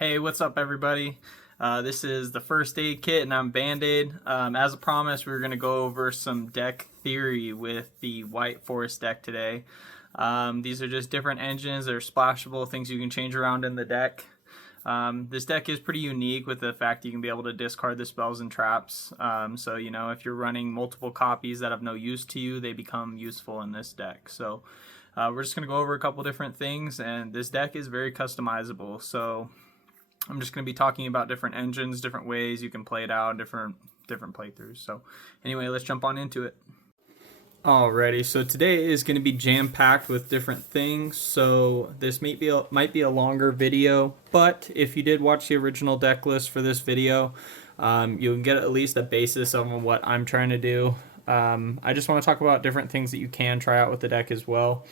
Hey, what's up everybody? This is the first aid kit and I'm Band-Aid. As a promise, we're going to go over some deck theory with the White Forest deck today. These are just different engines that are splashable, things you can change around in the deck. This deck is pretty unique with the fact you can be able to discard the spells and traps. So, you know, if you're running multiple copies that have no use to you, they become useful in this deck. So, we're just going to go over a couple different things, and this deck is very customizable. So, I'm just going to be talking about different engines, different ways you can play it out, different playthroughs. So anyway, let's jump on into it. Alrighty, so today is going to be jam-packed with different things. So this might be a longer video, but if you did watch the original deck list for this video, you can get at least a basis of what I'm trying to do. I just want to talk about different things that you can try out with the deck as well.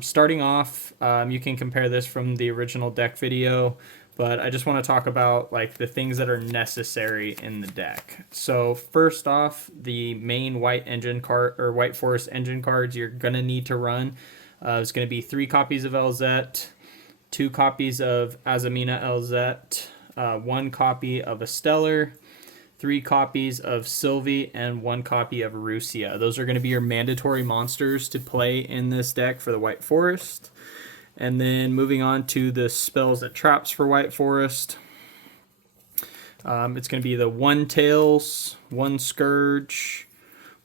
Starting off, you can compare this from the original deck video, but I just want to talk about like the things that are necessary in the deck. So first off, the main white engine card or White Forest engine cards you're gonna need to run is going to be 3 copies of LZ, 2 copies of Azamina LZ, 1 copy of a Stellar, 3 copies of Sylvie, and 1 copy of Rusia. Those are going to be your mandatory monsters to play in this deck for the White Forest. And then moving on to the spells and traps for White Forest. It's going to be the 1 Tails, 1 Scourge,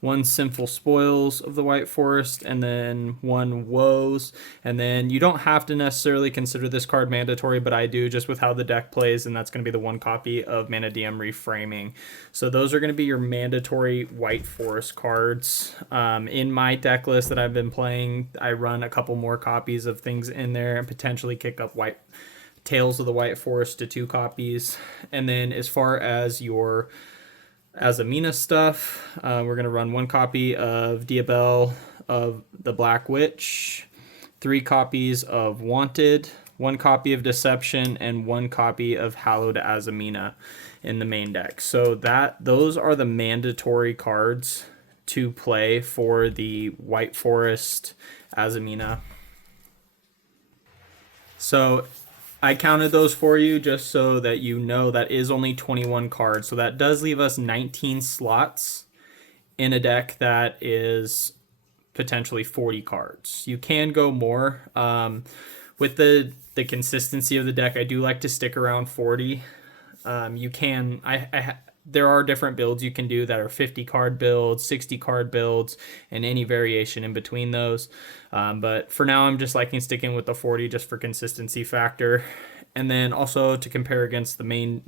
1 Sinful Spoils of the White Forest, and then 1 Woes. And then you don't have to necessarily consider this card mandatory, but I do just with how the deck plays, and that's going to be the 1 copy of Mana DM Reframing. So those are going to be your mandatory White Forest cards. In my deck list that I've been playing, I run a couple more copies of things in there and potentially kick up Tales of the White Forest to 2 copies. And then as far as your azamina stuff, we're going to run 1 copy of Diabel of the Black Witch, 3 copies of Wanted, 1 copy of Deception, and 1 copy of Hallowed Azamina in the main deck. So those are the mandatory cards to play for the White Forest Azamina. So I counted those for you just so that you know that is only 21 cards. So that does leave us 19 slots in a deck that is potentially 40 cards. You can go more. With the consistency of the deck, I do like to stick around 40. You can, there are different builds you can do that are 50 card builds, 60 card builds, and any variation in between those. But for now, I'm just liking sticking with the 40 just for consistency factor. And then also to compare against the main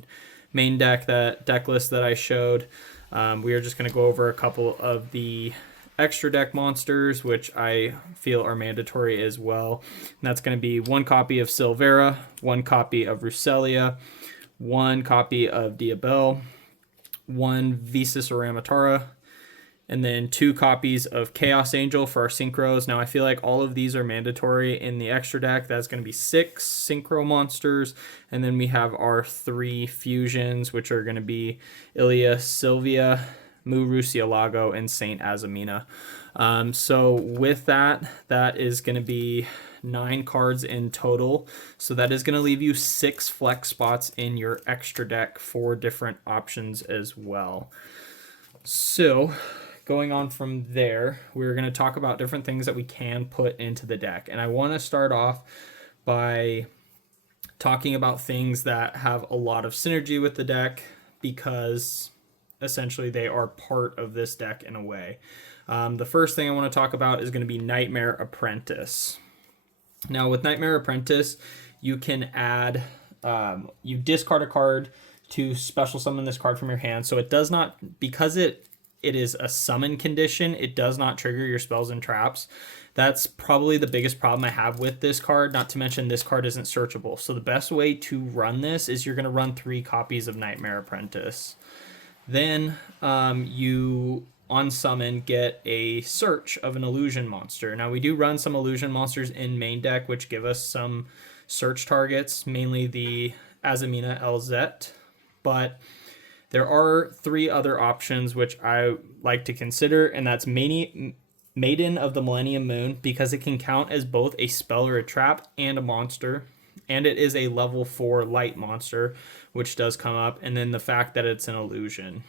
deck, that deck list that I showed, we are just going to go over a couple of the extra deck monsters, which I feel are mandatory as well. And that's going to be 1 copy of Silvera, 1 copy of Ruselia, 1 copy of Diabel, 1 Visas Aramatara, and then 2 copies of Chaos Angel for our synchros. Now I feel like all of these are mandatory in the extra deck. That's going to be 6 synchro monsters, and then we have our 3 fusions, which are going to be Ilia Sylvia, Mu Rusialago, and Saint Azamina. So with that is going to be 9 cards in total. So that is going to leave you 6 flex spots in your extra deck for different options as well. So going on from there, we're going to talk about different things that we can put into the deck. And I want to start off by talking about things that have a lot of synergy with the deck, because essentially they are part of this deck in a way. The first thing I want to talk about is going to be Nightmare Apprentice. Now with Nightmare Apprentice, you can add, you discard a card to special summon this card from your hand. So it does not, because it is a summon condition, it does not trigger your spells and traps. That's probably the biggest problem I have with this card, not to mention this card isn't searchable. So the best way to run this is you're going to run 3 copies of Nightmare Apprentice. Then you, on summon, get a search of an illusion monster. Now we do run some illusion monsters in main deck which give us some search targets, mainly the Azamina LZ, but there are 3 other options which I like to consider, and that's Maiden of the Millennium Moon, because it can count as both a spell or a trap and a monster. and it is a level 4 light monster, which does come up, and then the fact that it's an illusion.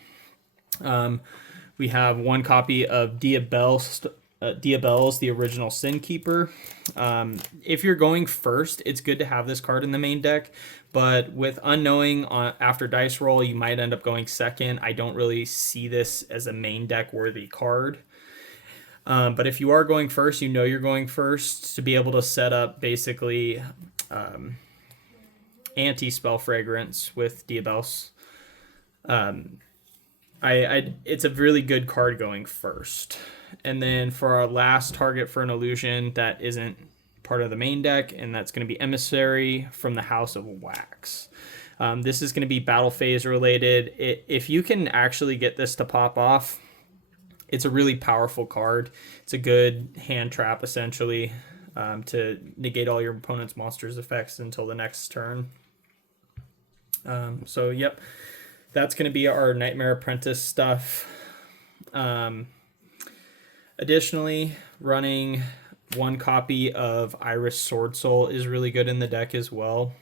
We have one copy of Diabel's, the original Sin Keeper. If you're going first, it's good to have this card in the main deck, but with Unknowing after dice roll, you might end up going second. I don't really see this as a main deck worthy card. But if you are going first, you know you're going first to be able to set up basically anti-spell fragrance with Diabels. It's a really good card going first. And then for our last target for an illusion that isn't part of the main deck, and that's going to be Emissary from the House of Wax. This is going to be battle phase related. If you can actually get this to pop off, it's a really powerful card. It's a good hand trap, essentially, to negate all your opponent's monsters' effects until the next turn. So, yep, that's going to be our Nightmare Apprentice stuff. Additionally, running one copy of Iris Sword Soul is really good in the deck as well.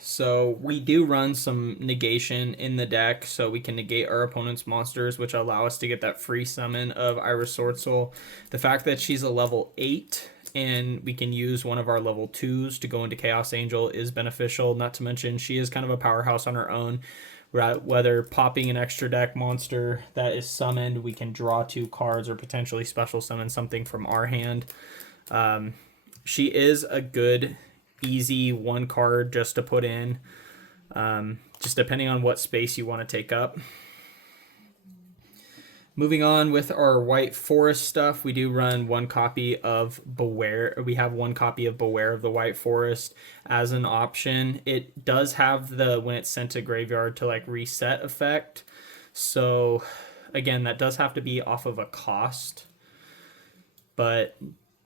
So we do run some negation in the deck, so we can negate our opponent's monsters, which allow us to get that free summon of Iris Sword Soul. The fact that she's a level 8 and we can use one of our level 2s to go into Chaos Angel is beneficial, not to mention she is kind of a powerhouse on her own. Whether popping an extra deck monster that is summoned, we can draw 2 cards or potentially special summon something from our hand. She is a good easy one card just to put in, just depending on what space you want to take up. Moving on with our White Forest stuff, we do run one copy of Beware. We have one copy of Beware of the White Forest as an option. It does have the when it's sent to graveyard to like reset effect. So again, that does have to be off of a cost, but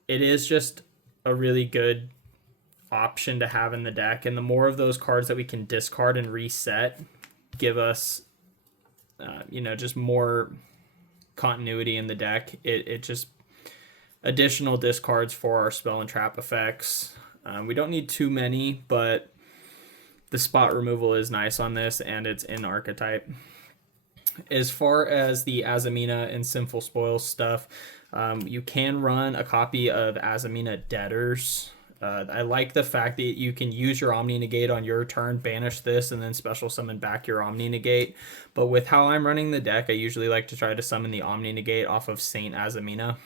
it is just a really good option to have in the deck, and the more of those cards that we can discard and reset give us just more continuity in the deck. It just additional discards for our spell and trap effects. We don't need too many, but the spot removal is nice on this, and it's in archetype. As far as the Azamina and Sinful Spoils stuff, you can run a copy of Azamina Debtors. I like the fact that you can use your Omni Negate on your turn, banish this, and then special summon back your Omni Negate. But with how I'm running the deck, I usually like to try to summon the Omni Negate off of Saint Azamina.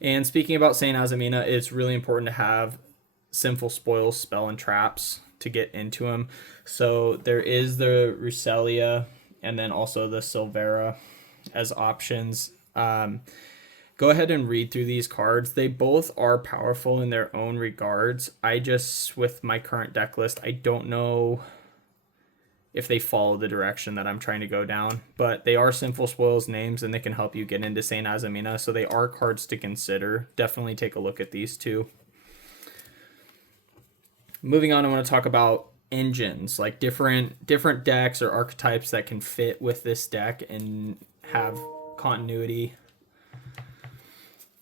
And speaking about Saint Azamina, it's really important to have Sinful Spoils, Spell, and Traps to get into him. So there is the Ruselia and then also the Silvera as options. Go ahead and read through these cards. They both are powerful in their own regards. I just, with my current deck list, I don't know if they follow the direction that I'm trying to go down. But they are Sinful Spoils names, and they can help you get into Saint Azamina. So they are cards to consider. Definitely take a look at these two. Moving on, I want to talk about engines, like different decks or archetypes that can fit with this deck and have continuity.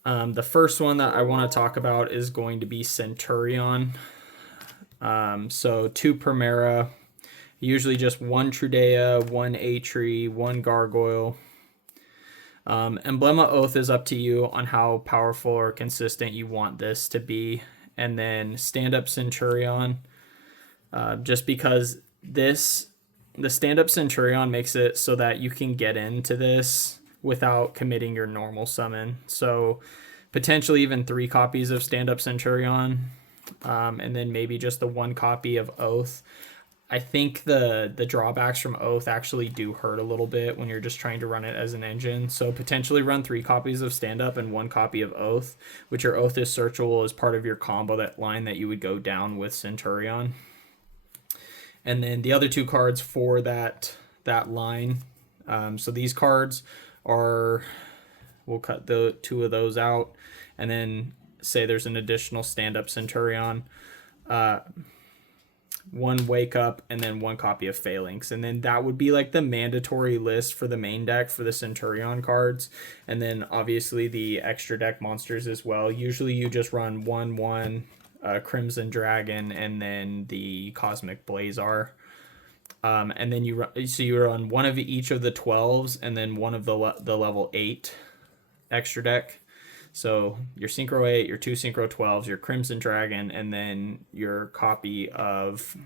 The first one that I want to talk about is going to be Centurion. So 2 Primera, usually just 1 Trudea, 1 Atri, 1 Gargoyle. Emblema Oath is up to you on how powerful or consistent you want this to be. And then Stand-Up Centurion, just because the Stand-Up Centurion makes it so that you can get into this without committing your normal summon. So potentially even 3 copies of Stand-Up Centurion, and then maybe just the 1 copy of Oath. I think the drawbacks from Oath actually do hurt a little bit when you're just trying to run it as an engine. So potentially run 3 copies of Stand-Up and 1 copy of Oath, which your Oath is searchable as part of your combo that line that you would go down with Centurion. And then the other 2 cards for that line. So these cards we'll cut the 2 of those out, and then say there's an additional Stand-Up Centurion. one Wake Up, and then one copy of Phalanx. And then that would be like the mandatory list for the main deck for the Centurion cards. And then obviously the extra deck monsters as well. Usually you just run 1/1 Crimson Dragon and then the Cosmic Blazar. And then you run one of each of the 12s and then one of the level 8 extra deck. So your Synchro 8, your 2 Synchro 12s, your Crimson Dragon, and then your copy of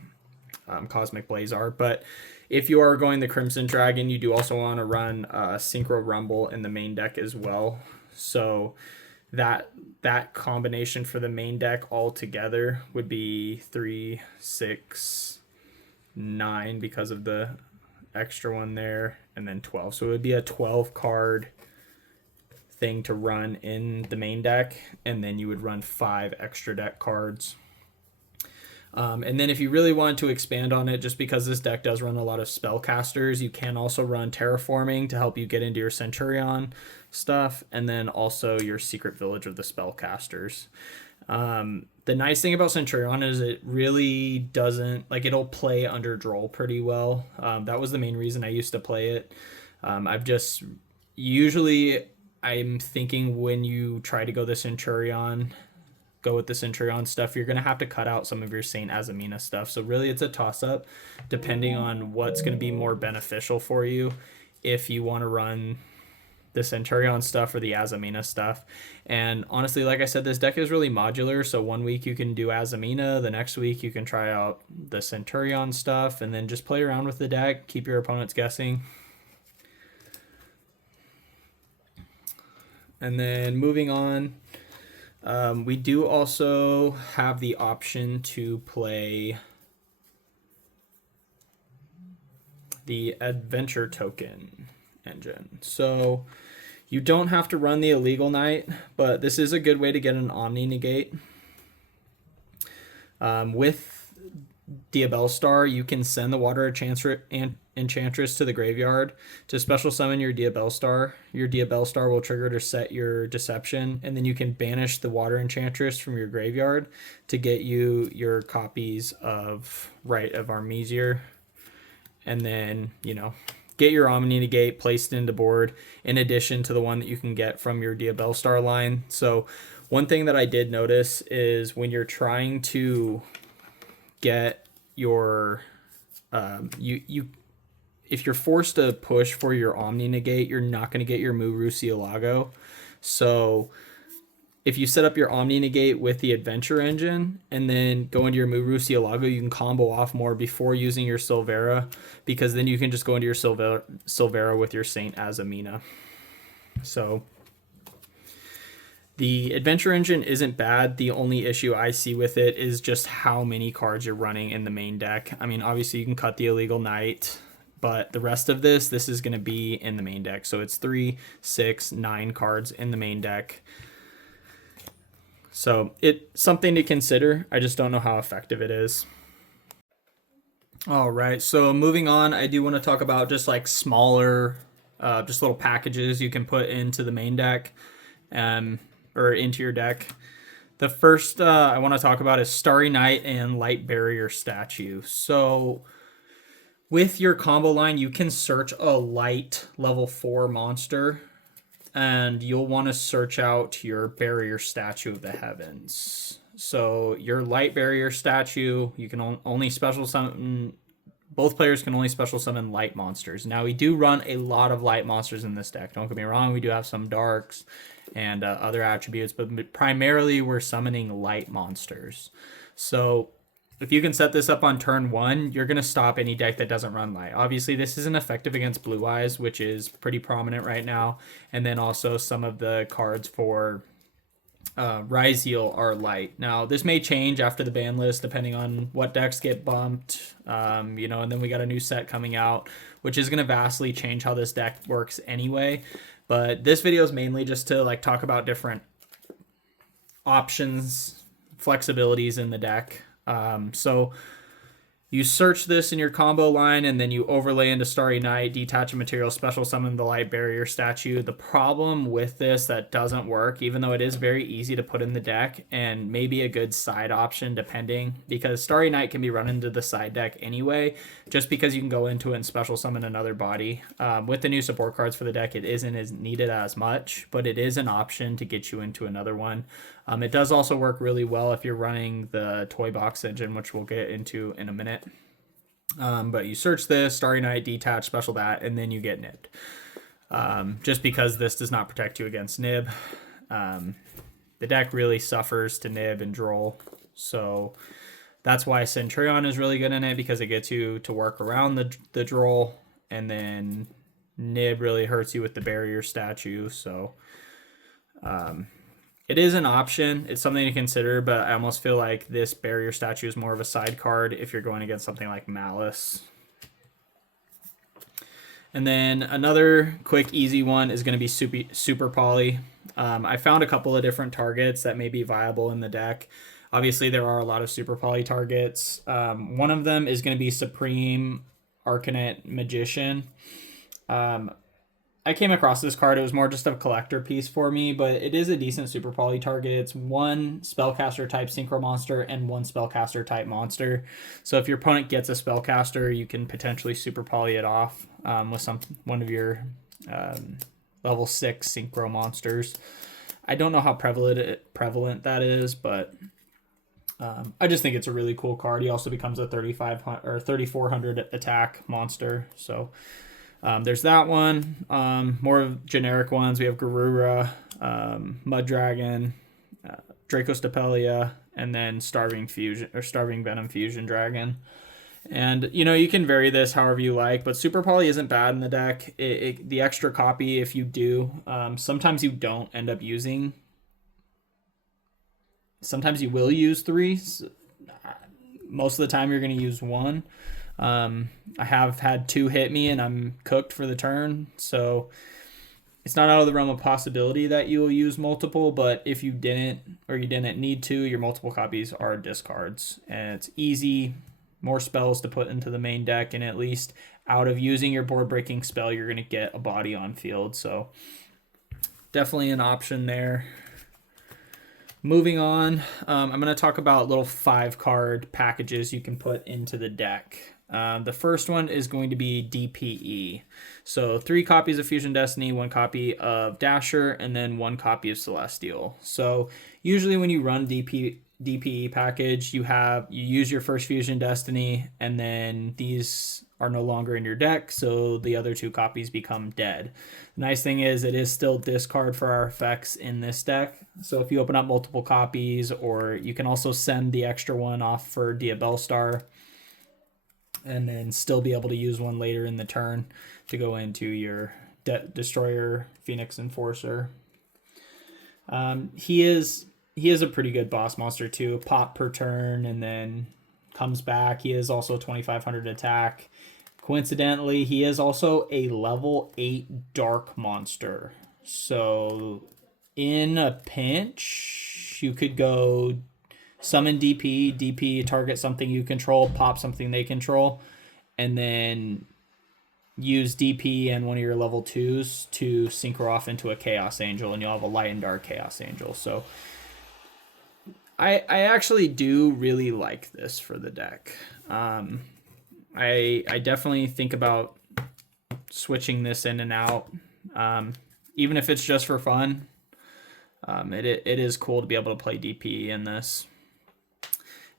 Cosmic Blazar. But if you are going the Crimson Dragon, you do also want to run Synchro Rumble in the main deck as well. So that combination for the main deck all together would be 3, 6, 9 because of the extra one there, and then 12. So it would be a 12 card thing to run in the main deck, and then you would run 5 extra deck cards. And then if you really want to expand on it, just because this deck does run a lot of spellcasters, you can also run Terraforming to help you get into your Centurion stuff, and then also your Secret Village of the Spellcasters. The nice thing about Centurion is it really doesn't, like, it'll play under Droll pretty well. That was the main reason I used to play it. I'm thinking when you try to go with the Centurion stuff, you're going to have to cut out some of your Saint Azamina stuff. So really it's a toss-up depending on what's going to be more beneficial for you if you want to run the Centurion stuff or the Azamina stuff. And honestly, like I said, this deck is really modular. So one week you can do Azamina, the next week you can try out the Centurion stuff, and then just play around with the deck, keep your opponents guessing. And then moving on, we do also have the option to play the Adventure Token engine. So you don't have to run the Illegal Knight, but this is a good way to get an Omni Negate. With Diabellstar, you can send the Water Enchantress to the graveyard to special summon your Diabellstar. Your Diabellstar will trigger to set your Deception, and then you can banish the Water Enchantress from your graveyard to get you your copies of Rite of Armisier, and then, get your Omni Negate placed into board in addition to the one that you can get from your Diabellstar line. So one thing that I did notice is when you're trying to get your if you're forced to push for your Omni Negate, you're not going to get your Murcielago. So if you set up your Omni Negate with the Adventure engine and then go into your Murcielago, you can combo off more before using your Silvera, because then you can just go into your Silvera with your Saint Azamina. So the Adventure engine isn't bad. The only issue I see with it is just how many cards you're running in the main deck. I mean, obviously you can cut the Illegal Knight, but the rest of this is going to be in the main deck. So it's 3, 6, 9 cards in the main deck. So it's something to consider. I just don't know how effective it is. All right, so moving on, I do want to talk about just like smaller, just little packages you can put into the main deck, or into your deck. The first I want to talk about is Starry Night and Light Barrier Statue. So with your combo line, you can search a light level 4 monster, and you'll want to search out your Barrier Statue of the Heavens. So your Light Barrier Statue, you can only special summon, both players can only special summon light monsters. Now we do run a lot of light monsters in this deck. Don't get me wrong, we do have some darks and other attributes, but primarily we're summoning light monsters. So if you can set this up on turn 1, you're going to stop any deck that doesn't run light. Obviously, this isn't effective against Blue Eyes, which is pretty prominent right now. And then also some of the cards for Ryzeal are light. Now, this may change after the ban list, depending on what decks get bumped. And then we got a new set coming out, which is going to vastly change how this deck works anyway. But this video is mainly just to talk about different options, flexibilities in the deck. So You search this in your combo line, and then you overlay into Starry Night, detach a material, special summon the Light Barrier statue. The problem with this that doesn't work, even though it is very easy to put in the deck and maybe a good side option depending, because Starry Night can be run into the side deck anyway, just because you can go into it and special summon another body. With the new support cards for the deck, it isn't as needed as much, but it is an option to get you into another one. It does also work really well if you're running the toy box engine, which we'll get into in a minute. But you search this, Starry Night, detach, special that, and then you get nibbed. Just because this does not protect you against nib. The deck really suffers to nib and droll. So that's why Centurion is really good in it, because it gets you to work around the droll, and then nib really hurts you with the barrier statue. So it is an option. It's something to consider, but I almost feel like this barrier statue is more of a side card if you're going against something like Malice. And then another quick, easy one is going to be Super Poly. I found a couple of different targets that may be viable in the deck. Obviously, there are a lot of Super Poly targets. One of them is going to be Supreme Arcanite Magician. I came across this card. It was more just a collector piece for me, but it is a decent Super Poly target. It's one spellcaster type synchro monster and one spellcaster type monster. So if your opponent gets a spellcaster, you can potentially Super Poly it off with one of your level 6 synchro monsters. I don't know how prevalent that is, but I just think it's a really cool card. He also becomes a 3,500 or 3,400 attack monster. So there's that one. More generic ones. We have Garura, Mud Dragon, Dracostapelia, and then Starving Venom Fusion Dragon. And you can vary this however you like, but Super Poly isn't bad in the deck. The extra copy, if you do, sometimes you don't end up using. Sometimes you will use 3. Most of the time, you're going to use 1. I have had 2 hit me and I'm cooked for the turn, so it's not out of the realm of possibility that you will use multiple, but if you didn't need to, your multiple copies are discards, and it's easy, more spells to put into the main deck, and at least out of using your board breaking spell, you're going to get a body on field, so definitely an option there. Moving on, I'm going to talk about little 5-card packages you can put into the deck. The first one is going to be DPE. So 3 copies of Fusion Destiny, 1 copy of Dasher, and then 1 copy of Celestial. So usually when you run DPE package, you use your first Fusion Destiny, and then these are no longer in your deck, so the other 2 copies become dead. The nice thing is it is still discard for our effects in this deck. So if you open up multiple copies, or you can also send the extra one off for Diabellstar, and then still be able to use one later in the turn to go into your Destroyer Phoenix Enforcer. He is a pretty good boss monster too. Pop per turn and then comes back. He is also 2,500 attack. Coincidentally, he is also a level 8 dark monster. So in a pinch, you could go summon DP, target something you control, pop something they control, and then use DP and one of your level 2s to synchro off into a Chaos Angel, and you'll have a light and dark Chaos Angel. So I actually do really like this for the deck. I definitely think about switching this in and out, even if it's just for fun. It is cool to be able to play DP in this.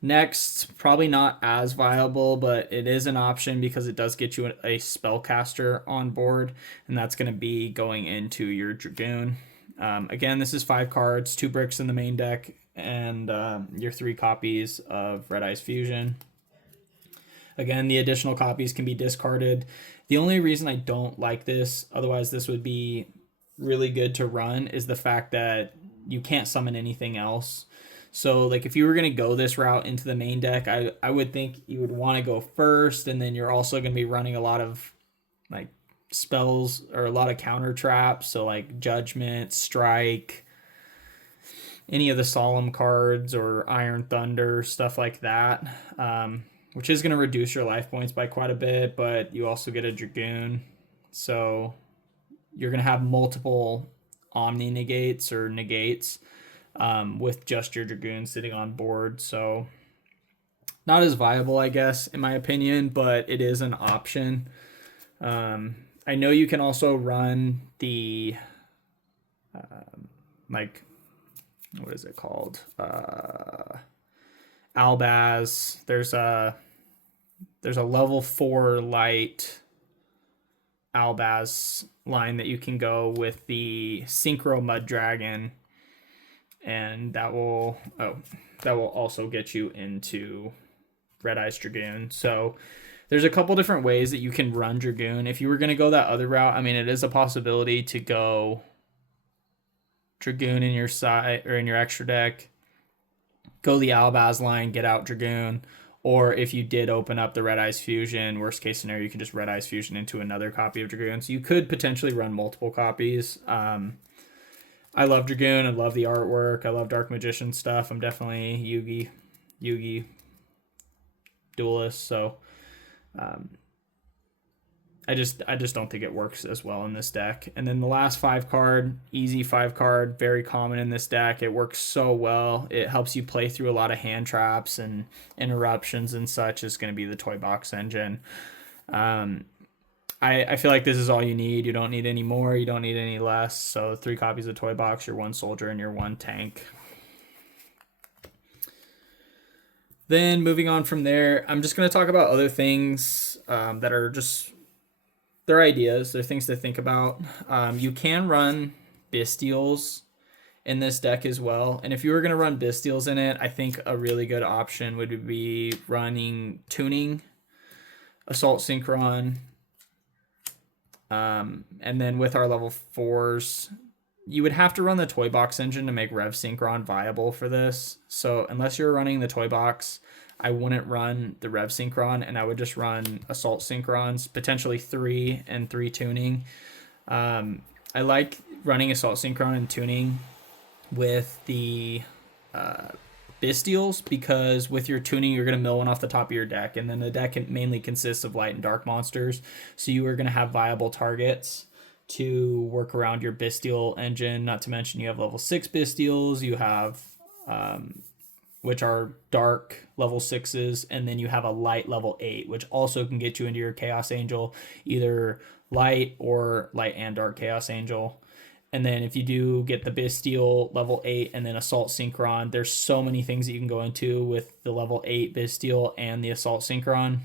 Next, probably not as viable, but it is an option because it does get you a spellcaster on board, and that's going to be going into your Dragoon. Again, this is 5 cards, 2 bricks in the main deck, and your 3 copies of Red Eyes Fusion. Again, the additional copies can be discarded. The only reason I don't like this, otherwise this would be really good to run, is the fact that you can't summon anything else. So like if you were going to go this route into the main deck, I would think you would want to go first, and then you're also going to be running a lot of like spells or a lot of counter traps, so like Judgment, Strike, any of the Solemn cards or Iron Thunder, stuff like that. which is going to reduce your life points by quite a bit, but you also get a Dragoon. So you're going to have multiple Omni negates or negates with just your Dragoon sitting on board. So not as viable, I guess, in my opinion, but it is an option. I know you can also run the, like, what is it called? Albaz. There's a level 4 light Albaz line that you can go with the Synchro Mud Dragon, and that will also get you into Red Eyes Dragoon. So there's a couple different ways that you can run Dragoon. If you were going to go that other route, I mean, it is a possibility to go Dragoon in your side or in your extra deck, go the Albaz line, get out Dragoon. Or if you did open up the Red Eyes Fusion, worst case scenario, you can just Red Eyes Fusion into another copy of Dragoon. So you could potentially run multiple copies. I love Dragoon. I love the artwork. I love Dark Magician stuff. I'm definitely Yugi duelist. So I just don't think it works as well in this deck. And then the last 5 card, easy 5 card, very common in this deck. It works so well. It helps you play through a lot of hand traps and interruptions and such. Is going to be the Toy Box Engine. I feel like this is all you need. You don't need any more. You don't need any less. So 3 copies of Toy Box, your 1 soldier, and your 1 tank. Then moving on from there, I'm just going to talk about other things that are just... they're ideas. They're things to think about. You can run Bestials in this deck as well. And if you were going to run Bestials in it, I think a really good option would be running Tuning, Assault Synchron, and then with our level 4s, you would have to run the Toy Box engine to make Rev Synchron viable for this. So unless you're running the Toy Box, I wouldn't run the Rev Synchron, and I would just run Assault Synchrons, potentially 3 and 3 Tuning. I like running Assault Synchron and Tuning with the Bestials, because with your Tuning, you're going to mill one off the top of your deck, and then the deck mainly consists of light and dark monsters, so you are going to have viable targets to work around your Bestial engine. Not to mention you have level 6 Bestials, you have... which are dark level 6s, and then you have a light level 8, which also can get you into your Chaos Angel, either light or light and dark Chaos Angel. And then if you do get the Bestial level 8 and then Assault Synchron, there's so many things that you can go into with the level 8 Bestial and the Assault Synchron.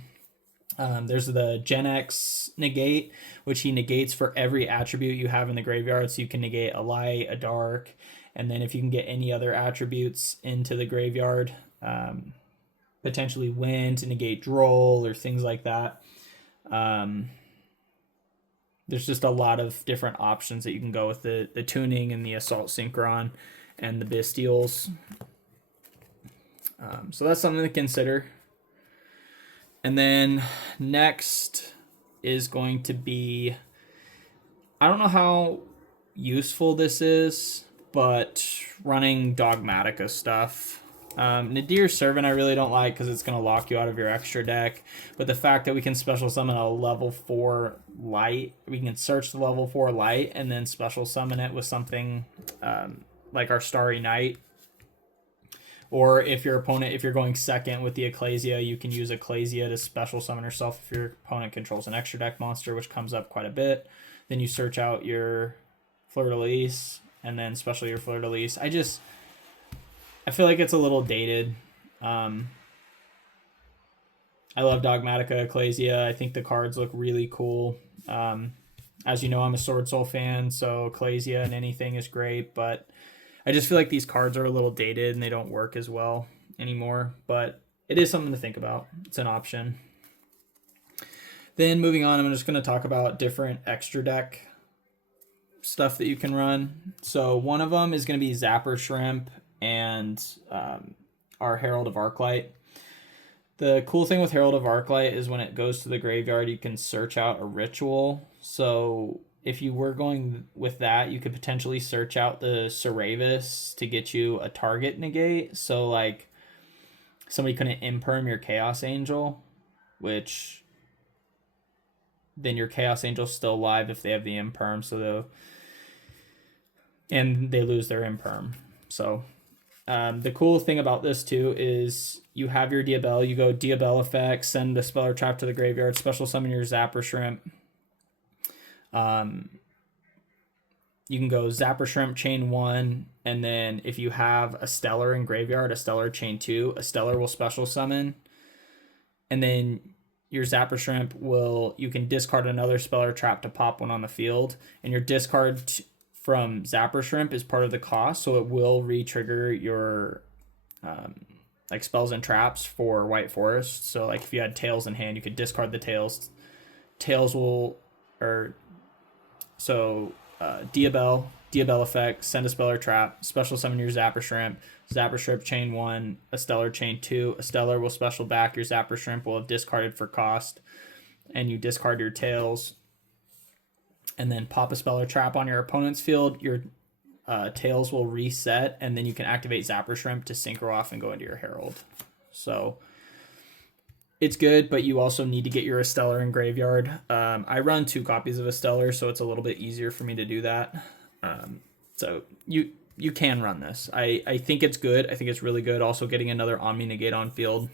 There's the Gen X negate, which he negates for every attribute you have in the graveyard. So you can negate a light, a dark, and then if you can get any other attributes into the graveyard, potentially wind to negate droll or things like that. There's just a lot of different options that you can go with the Tuning and the Assault Synchron and the Bestials. So that's something to consider. And then next is going to be, I don't know how useful this is, but running Dogmatica stuff. Nadir's Servant I really don't like because it's going to lock you out of your extra deck. But the fact that we can special summon a level 4 light, we can search the level 4 light and then special summon it with something like our Starry Night. Or if your opponent, if you're going second with the Ecclesia, you can use Ecclesia to special summon herself if your opponent controls an extra deck monster, which comes up quite a bit. Then you search out your Fleur-de-Lis and then special your Fleur-de-Lis. I feel like it's a little dated. I love Dogmatica Ecclesia. I think the cards look really cool. As you know, I'm a Sword Soul fan, so Ecclesia and anything is great, but I just feel like these cards are a little dated and they don't work as well anymore, but it is something to think about. It's an option. Then moving on, I'm just going to talk about different extra deck stuff that you can run. So one of them is going to be Zapper Shrimp and our Herald of Arclight. The cool thing with Herald of Arclight is when it goes to the graveyard, you can search out a ritual. So if you were going with that, you could potentially search out the Ceravis to get you a target negate. So like, somebody couldn't imperm your Chaos Angel, which then your Chaos Angel's still alive if they have the imperm, and they lose their imperm. So the cool thing about this too is you have your Diabell, you go Diabell effect, send a spell or trap to the graveyard, special summon your Zapper Shrimp. You can go Zapper Shrimp, chain 1, and then if you have a Stellar in graveyard, a Stellar chain 2, a Stellar will special summon, and then your Zapper Shrimp you can discard another spell or trap to pop one on the field, and your discard from Zapper Shrimp is part of the cost, so it will re-trigger your like spells and traps for White Forest. So like if you had Tails in hand, you could discard the Tails. Diabell effect, send a spell or trap, special summon your Zapper Shrimp chain 1, a Stellar chain 2, a Stellar will special back, your Zapper Shrimp will have discarded for cost, and you discard your Tails, and then pop a spell or trap on your opponent's field, your Tails will reset, and then you can activate Zapper Shrimp to synchro off and go into your Herald. So it's good, but you also need to get your Stellar in graveyard. I run 2 copies of Stellar, so it's a little bit easier for me to do that. So you can run this. I think it's good. I think it's really good. Also getting another Omni Negate on field.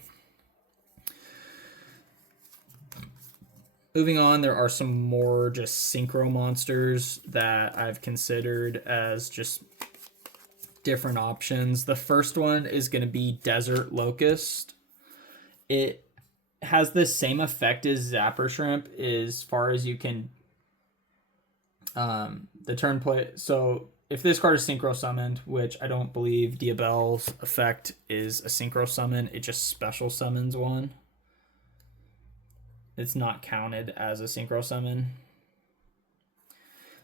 Moving on, there are some more just synchro monsters that I've considered as just different options. The first one is going to be Desert Locust. It has the same effect as Zapper Shrimp as far as you can the turn play. So if this card is synchro summoned, which I don't believe Diabell's effect is a synchro summon, it just special summons one. It's not counted as a synchro summon.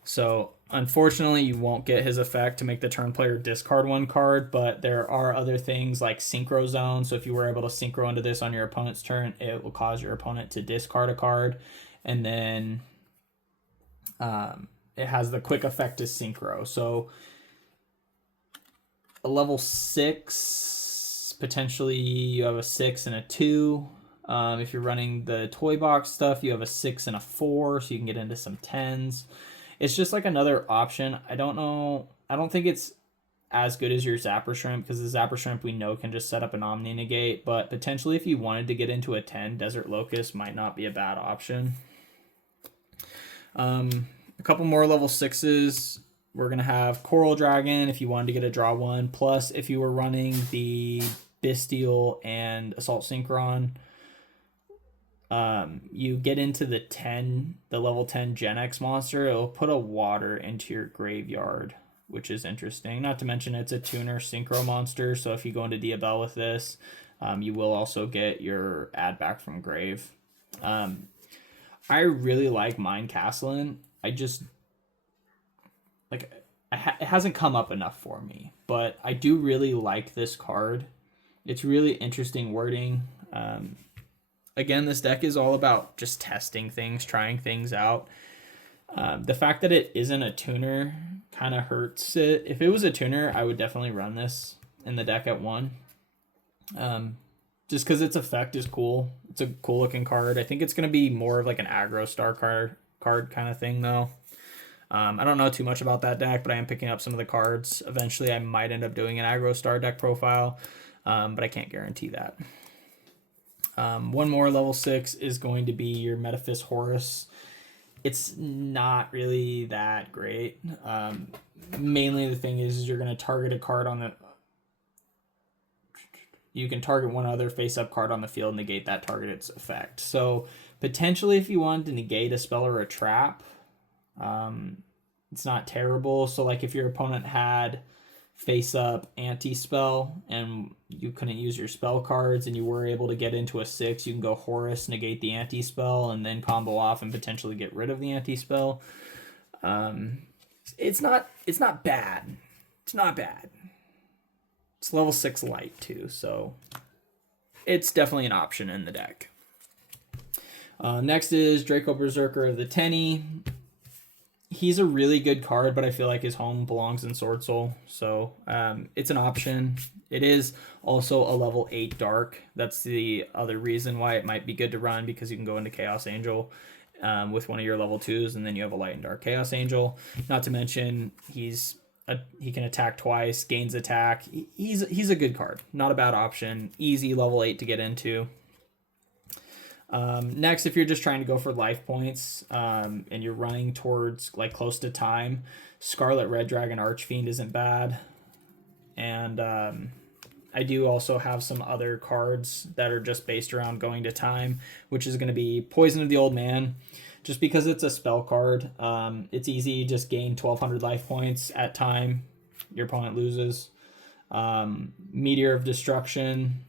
So unfortunately you won't get his effect to make the turn player discard 1 card, but there are other things like Synchro Zone. So if you were able to synchro into this on your opponent's turn, it will cause your opponent to discard a card. And then it has the quick effect to synchro. So a level 6, potentially you have a 6 and a 2. If you're running the toy box stuff, you have a 6 and a 4, so you can get into some 10s. It's just like another option. I don't think it's as good as your Zapper Shrimp, because the Zapper Shrimp we know can just set up an Omni Negate, but potentially if you wanted to get into a 10, Desert Locust might not be a bad option. A couple more level 6s. We're going to have Coral Dragon if you wanted to get a draw 1, plus if you were running the Bestial and Assault Synchron, you get into the level 10 Gen X monster, it'll put a water into your graveyard, which is interesting. Not to mention it's a tuner synchro monster, so if you go into Diabell with this, you will also get your add back from grave. I really like Mind Castling. I just like it hasn't come up enough for me, but I do really like this card. It's really interesting wording. Again, this deck is all about just testing things, trying things out. The fact that it isn't a tuner kind of hurts it. If it was a tuner, I would definitely run this in the deck at 1. Just because its effect is cool. It's a cool looking card. I think it's going to be more of like an aggro star card kind of thing though. I don't know too much about that deck, but I am picking up some of the cards. Eventually, I might end up doing an aggro star deck profile, but I can't guarantee that. One more level 6 is going to be your Metaphys Horus. It's not really that great. Mainly the thing is you're going to target a card on the... You can target one other face-up card on the field and negate that target's effect. So potentially if you wanted to negate a spell or a trap, it's not terrible. So like if your opponent had face-up anti-spell and you couldn't use your spell cards and you were able to get into a 6, you can go Horus, negate the anti-spell, and then combo off and potentially get rid of the anti-spell. It's not bad. It's not bad. It's level 6 light too, so it's definitely an option in the deck. Next is Draco Berserker of the Tenny. He's a really good card, but I feel like his home belongs in Sword Soul, so it's an option. It is also a level 8 dark. That's the other reason why it might be good to run, because you can go into Chaos Angel with one of your level 2s, and then you have a light and dark Chaos Angel. Not to mention he can attack twice, gains attack. He's a good card. Not a bad option. Easy level 8 to get into. Next, if you're just trying to go for life points and you're running towards like close to time, Scarlet Red Dragon Archfiend isn't bad. And I do also have some other cards that are just based around going to time, which is going to be Poison of the Old Man. Just because it's a spell card, it's easy. Just gain 1,200 life points at time. Your opponent loses. Meteor of Destruction.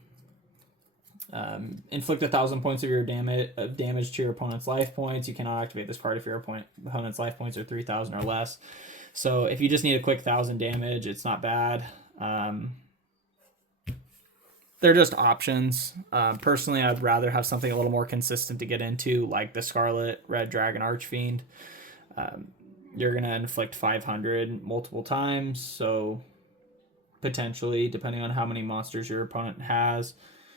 Inflict 1,000 points of your damage to your opponent's life points. You cannot activate this card if your opponent's life points are 3,000 or less. So if you just need a quick 1,000 damage, it's not bad. They're just options. Personally, I'd rather have something a little more consistent to get into, like the Scarlet Red Dragon Archfiend. You're going to inflict 500 multiple times, so potentially, depending on how many monsters your opponent has,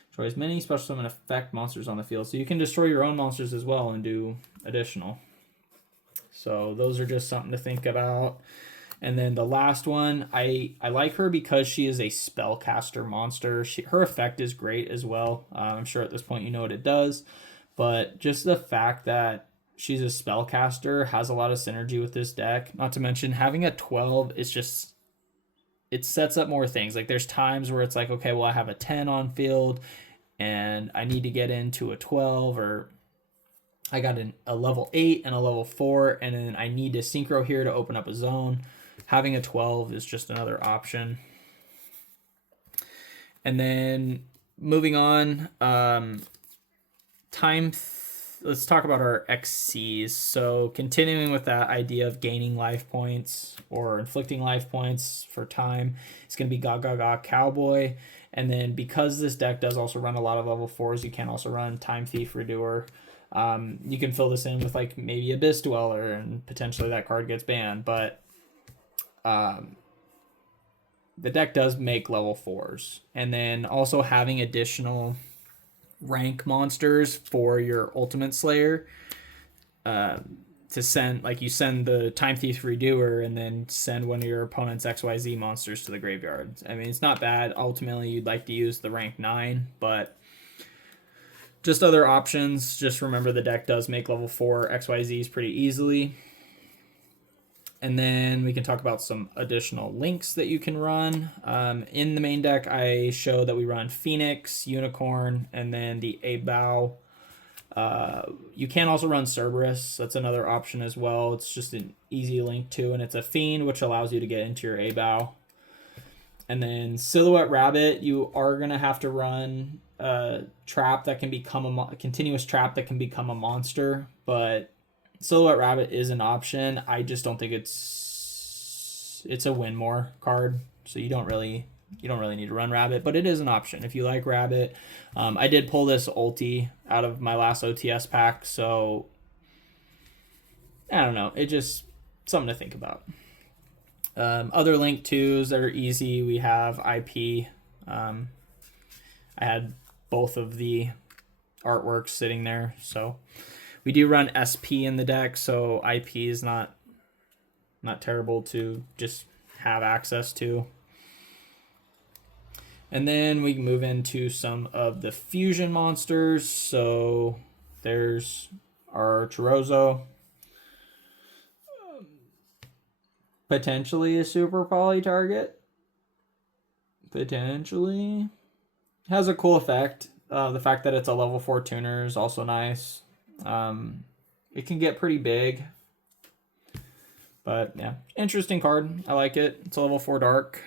destroy as many special summon effect monsters on the field. So you can destroy your own monsters as well and do additional. So those are just something to think about. And then the last one, I like her because she is a spellcaster monster. Her effect is great as well. I'm sure at this point you know what it does. But just the fact that she's a spellcaster has a lot of synergy with this deck. Not to mention having a 12 is just, it sets up more things. Like there's times where it's like, okay, well I have a 10 on field and I need to get into a 12, or I got a level 8 and a level 4, and then I need to synchro here to open up a zone. Having a 12 is just another option. And then moving on, let's talk about our XCs. So continuing with that idea of gaining life points or inflicting life points for time, it's going to be Gaga Cowboy. And then because this deck does also run a lot of level 4s, you can also run Time Thief Redoer. You can fill this in with like maybe Abyss Dweller, and potentially that card gets banned, but the deck does make level 4s. And then also having additional rank monsters for your Ultimate Slayer to send, like you send the Time Thief Redoer and then send one of your opponent's XYZ monsters to the graveyard. I mean, it's not bad. Ultimately, you'd like to use the rank 9, but just other options. Just remember the deck does make level 4 XYZs pretty easily. And then we can talk about some additional links that you can run. In the main deck, I show that we run Phoenix, Unicorn, and then the Abao. You can also run Cerberus. That's another option as well. It's just an easy link too, and it's a Fiend, which allows you to get into your Abao. And then Silhouette Rabbit, you are going to have to run a trap that can become a continuous trap that can become a monster, but Silhouette Rabbit is an option. I just don't think it's a win more card, so you don't really need to run Rabbit, but it is an option if you like Rabbit. I did pull this ulti out of my last OTS pack, so I don't know. It just something to think about. Other link twos that are easy, we have IP. I had both of the artworks sitting there, so we do run SP in the deck, so IP is not terrible to just have access to. And then we can move into some of the fusion monsters. So there's our Chorozo. Potentially a super poly target. Potentially. Has a cool effect. The fact that it's a level 4 tuner is also nice. It can get pretty big. But yeah, interesting card. I like it. It's a level 4 dark.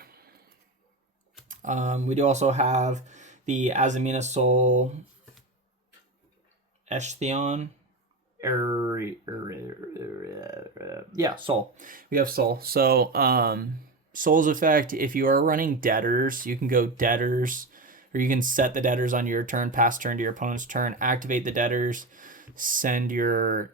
We do also have the Azamina Soul Eshtheon. Yeah, Soul. We have Soul. So Soul's effect, if you are running Deaders, you can go Deaders, or you can set the Deaders on your turn, pass turn to your opponent's turn, activate the Deaders, send your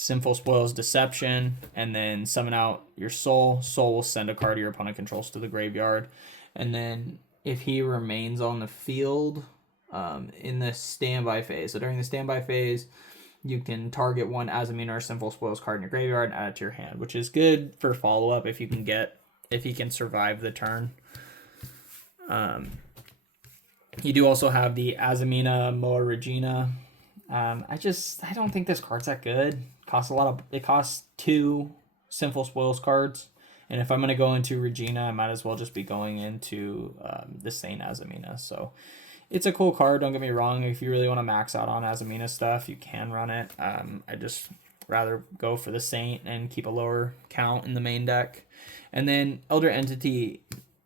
Sinful Spoils Deception, and then summon out your Soul. Soul will send a card your opponent controls to the graveyard. And then if he remains on the field in the standby phase, so during the standby phase, you can target one azamina or Sinful Spoils card in your graveyard and add it to your hand, which is good for follow-up if you can survive the turn. You do also have the Azamina Moa Regina. I don't think this card's that good. It costs 2 Sinful Spoils cards. And if I'm going to go into Regina, I might as well just be going into the Saint Azamina. So it's a cool card, don't get me wrong. If you really want to max out on Azamina stuff, you can run it. I just rather go for the Saint and keep a lower count in the main deck. And then Elder Entity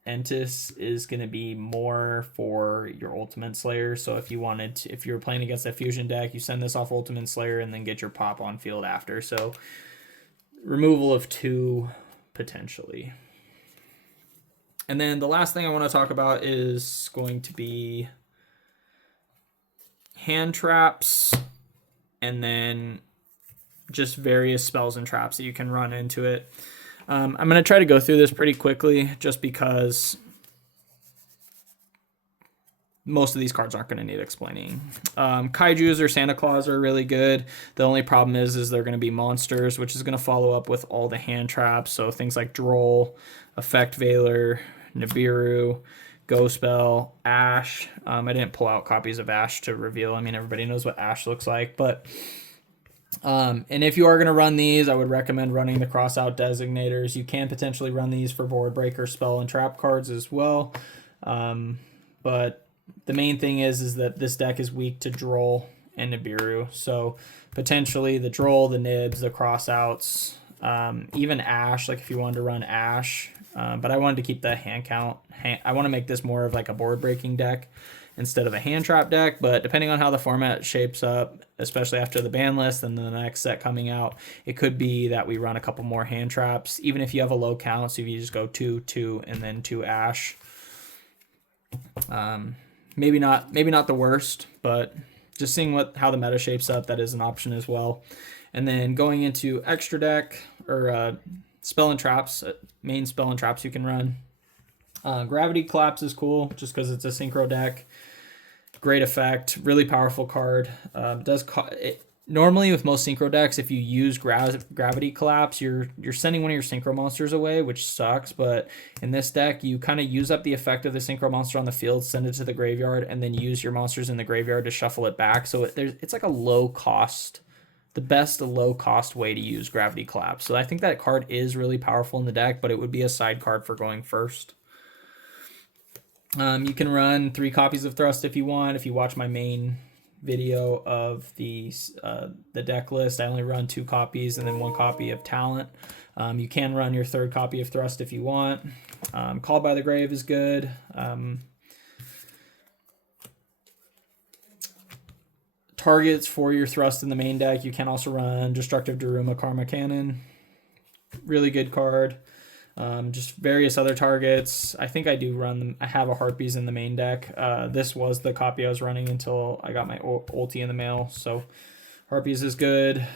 Entis is going to be more for your Ultimate Slayer. So if you were playing against a fusion deck, you send this off Ultimate Slayer and then get your pop on field after. So removal of 2 potentially. And then the last thing I want to talk about is going to be hand traps, and then just various spells and traps that you can run into it. I'm going to try to go through this pretty quickly just because most of these cards aren't going to need explaining. Kaijus or Santa Claus are really good. The only problem is they're going to be monsters, which is going to follow up with all the hand traps. So things like Droll, Effect Veiler, Nibiru, Ghost Spell, Ash. I didn't pull out copies of Ash to reveal. I mean, everybody knows what Ash looks like, but and if you are going to run these, I would recommend running the cross-out designators. You can potentially run these for board breaker, spell, and trap cards as well. But the main thing is that this deck is weak to Droll and Nibiru. So potentially the Droll, the Nibs, the cross-outs, even Ash, like if you wanted to run Ash. But I wanted to keep the hand count. I want to make this more of like a board-breaking deck instead of a hand trap deck, but depending on how the format shapes up, especially after the ban list and the next set coming out, it could be that we run a couple more hand traps, even if you have a low count. So if you just go 2, 2, and then 2 Ash, maybe not the worst, but just seeing how the meta shapes up, that is an option as well. And then going into extra deck or spell and traps, main spell and traps you can run. Gravity Collapse is cool just because it's a synchro deck. Great effect, really powerful card. Normally with most synchro decks, if you use Gravity Collapse, you're sending one of your synchro monsters away, which sucks. But in this deck, you kind of use up the effect of the synchro monster on the field, send it to the graveyard, and then use your monsters in the graveyard to shuffle it back. So it's like a low cost, the best low cost way to use Gravity Collapse. So I think that card is really powerful in the deck, but it would be a side card for going first. You can run 3 copies of Thrust if you want. If you watch my main video of the deck list, I only run 2 copies and then 1 copy of Talent. You can run your 3rd copy of Thrust if you want. Called by the Grave is good. Targets for your Thrust in the main deck, you can also run Destructive Daruma Karma Cannon. Really good card. Just various other targets. I think I do run them. I have a Harpies in the main deck. This was the copy I was running until I got my ulti in the mail. So Harpies is good.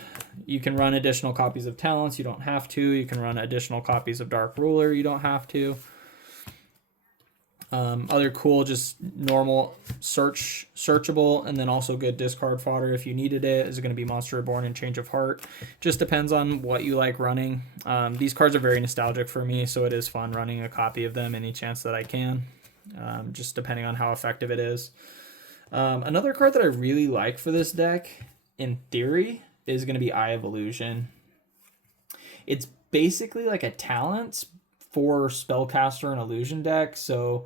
You can run additional copies of Talents. You don't have to. You can run additional copies of Dark Ruler. You don't have to. Other cool, just normal searchable, and then also good discard fodder if you needed it is going to be Monster Reborn and Change of Heart. Just depends on what you like running. These cards are very nostalgic for me, so it is fun running a copy of them any chance that I can, just depending on how effective it is. Another card that I really like for this deck, in theory, is going to be Eye of Illusion. It's basically like a Talents for Spellcaster and Illusion deck, so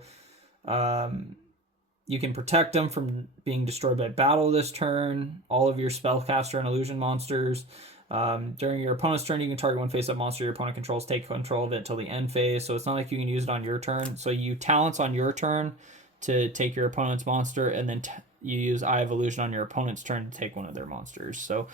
you can protect them from being destroyed by battle this turn. All of your Spellcaster and Illusion monsters. During your opponent's turn, you can target one face-up monster your opponent controls, take control of it until the end phase, so it's not like you can use it on your turn. So you Talents on your turn to take your opponent's monster, and then you use Eye of Illusion on your opponent's turn to take one of their monsters. So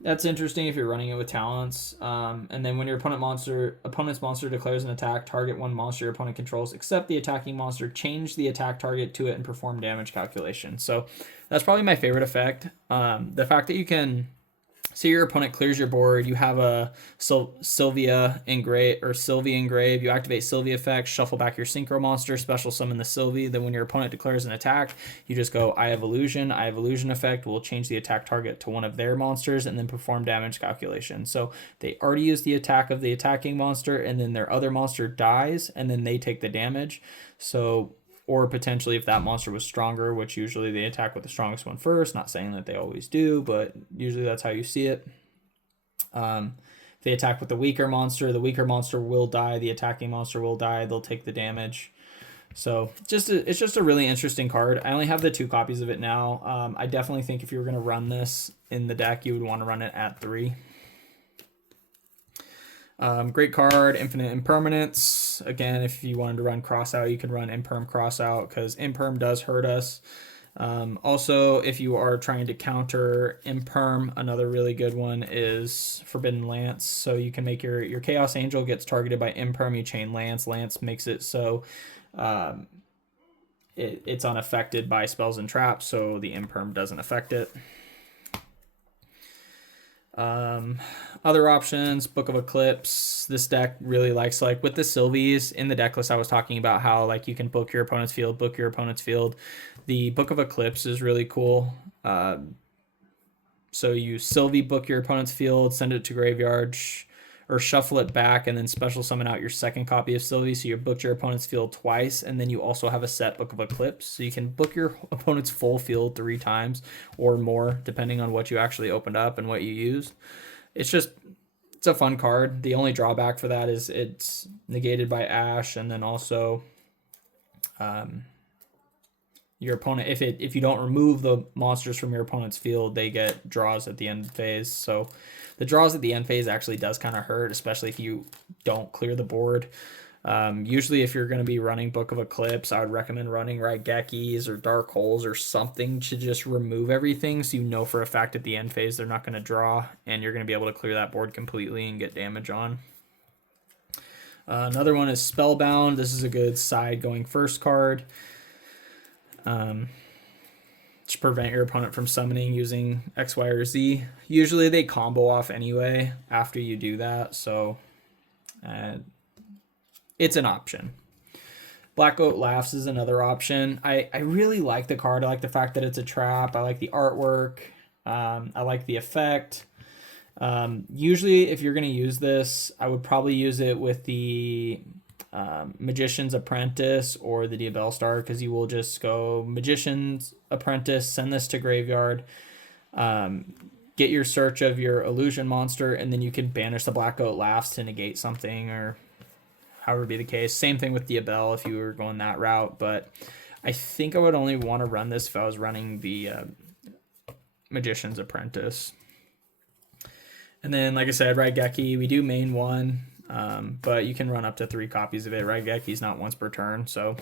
that's interesting if you're running it with Talents. And then when your opponent's monster declares an attack, target one monster your opponent controls, except the attacking monster, change the attack target to it, and perform damage calculation. So that's probably my favorite effect. The fact that you can So your opponent clears your board. You have a Sylvia engrave or Sylvie engrave. You activate Sylvie effect, shuffle back your synchro monster, special summon the Sylvie. Then when your opponent declares an attack, you just go I have illusion. I have illusion effect will change the attack target to one of their monsters and then perform damage calculation. So they already use the attack of the attacking monster, and then their other monster dies, and then they take the damage. So or potentially if that monster was stronger, which usually they attack with the strongest one first. Not saying that they always do, but usually that's how you see it. If they attack with the weaker monster will die, the attacking monster will die, they'll take the damage. So it's just a really interesting card. I only have the 2 copies of it now. I definitely think if you were going to run this in the deck, you would want to run it at 3. Great card, infinite impermanence. Again, if you wanted to run cross out, you could run imperm cross out because imperm does hurt us. Also, if you are trying to counter imperm, another really good one is Forbidden Lance. So you can make your Chaos Angel gets targeted by imperm, you chain Lance. Lance makes it so it's unaffected by spells and traps, so the imperm doesn't affect it. Other options, Book of Eclipse. This deck really likes, like with the Sylvies in the deck list, I was talking about how like you can book your opponent's field, book your opponent's field. The Book of Eclipse is really cool. So you Sylvie book your opponent's field, send it to graveyard, or shuffle it back, and then special summon out your second copy of Sylvie. So you booked your opponent's field twice, and then you also have a set Book of Eclipse. So you can book your opponent's full field 3 times or more, depending on what you actually opened up and what you used. It's a fun card. The only drawback for that is it's negated by Ash, and then also your opponent, if you don't remove the monsters from your opponent's field, they get draws at the end phase. So the draws at the end phase actually does kind of hurt, especially if you don't clear the board. Usually if you're going to be running Book of Eclipse, I would recommend running Raigekis or Dark Holes or something to just remove everything, so you know for a fact at the end phase they're not going to draw, and you're going to be able to clear that board completely and get damage on. Another one is Spellbound. This is a good side going first card. To prevent your opponent from summoning using X, Y, or Z. Usually they combo off anyway after you do that, so it's an option. Black Goat Laughs is another option. I really like the card. I like the fact that it's a trap. I like the artwork. I like the effect. Usually if you're going to use this, I would probably use it with the Magician's Apprentice or the Diabell Star, because you will just go Magician's Apprentice, send this to graveyard, get your search of your illusion monster, and then you can banish the Black Goat Laughs to negate something, or however be the case. Same thing with Diabell if you were going that route, but I think I would only want to run this if I was running the Magician's Apprentice. And then, like I said, Raigeki, we do main 1. But you can run up to 3 copies of it. Raigeki's not once per turn, so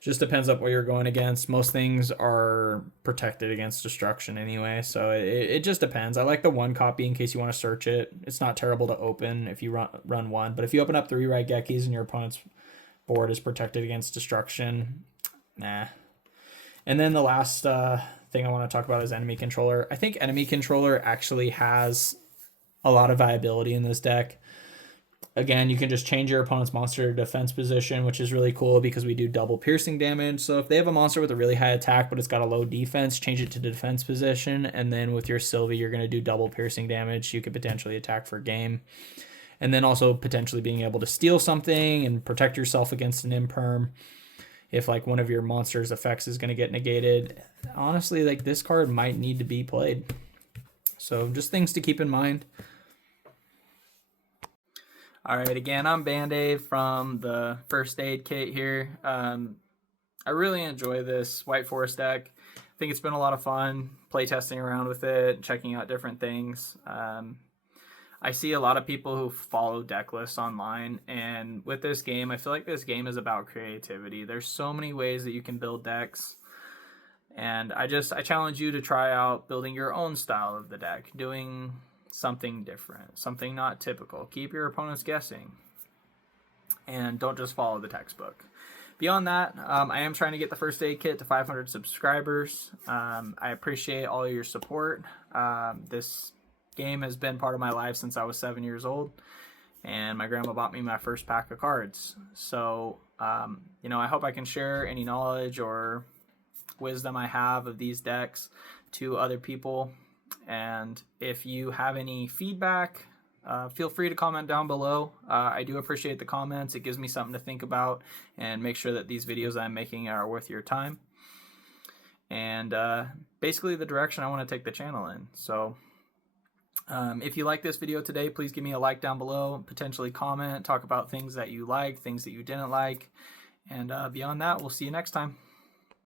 just depends on what you're going against. Most things are protected against destruction anyway, so it just depends. I like the 1 copy in case you want to search it. It's not terrible to open if you run 1, but if you open up 3 Raigekis and your opponent's board is protected against destruction, nah. And then the last thing I want to talk about is Enemy Controller. I think Enemy Controller actually has a lot of viability in this deck. Again, you can just change your opponent's monster to defense position, which is really cool because we do double piercing damage. So if they have a monster with a really high attack, but it's got a low defense, change it to defense position. And then with your Sylvie, you're going to do double piercing damage. You could potentially attack for game. And then also potentially being able to steal something and protect yourself against an imperm. If like one of your monster's effects is going to get negated. Honestly, like this card might need to be played. So just things to keep in mind. All right, again, I'm Band-Aid from the First Aid Kit here. I really enjoy this White Forest deck. I think it's been a lot of fun playtesting around with it, checking out different things. I see a lot of people who follow deck lists online, and with this game, I feel like this game is about creativity. There's so many ways that you can build decks, and I challenge you to try out building your own style of the deck, doing something different, something not typical. Keep your opponents guessing, and don't just follow the textbook. Beyond that, I am trying to get the First Aid Kit to 500 subscribers. I appreciate all your support. This game has been part of my life since I was 7 years old, and my grandma bought me my first pack of cards. So, I hope I can share any knowledge or wisdom I have of these decks to other people. And if you have any feedback, feel free to comment down below. I do appreciate the comments. It gives me something to think about and make sure that these videos I'm making are worth your time. And basically the direction I want to take the channel in. So if you like this video today, please give me a like down below, potentially comment, talk about things that you liked, things that you didn't like. And beyond that, we'll see you next time.